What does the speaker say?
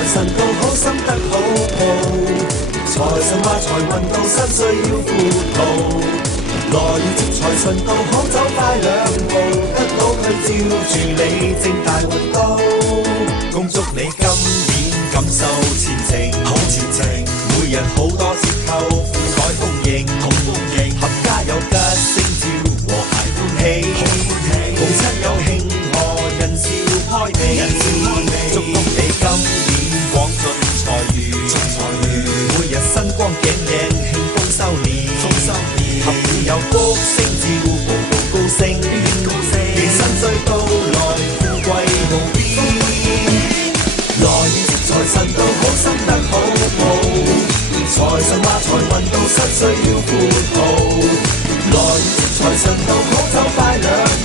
財神到，好心得好報。財神話財運到，身需要富豪。來年接財神到，好走快2步，得到佢照住你正大運到。恭祝你今年感受前程好前程，每日好多折扣，富袋豐盈好豐盈，合家有吉星照，和諧歡喜，同親友慶賀，人笑開眉，祝福你今年廣進財源，每日新光鏡鏡，慶豐收年，合意有福星照，步步高升，年薪歲到來，富貴無邊。來年接財神到，好心得好報。財神話財運到，身需要富豪。來年接財神到，好走快2步。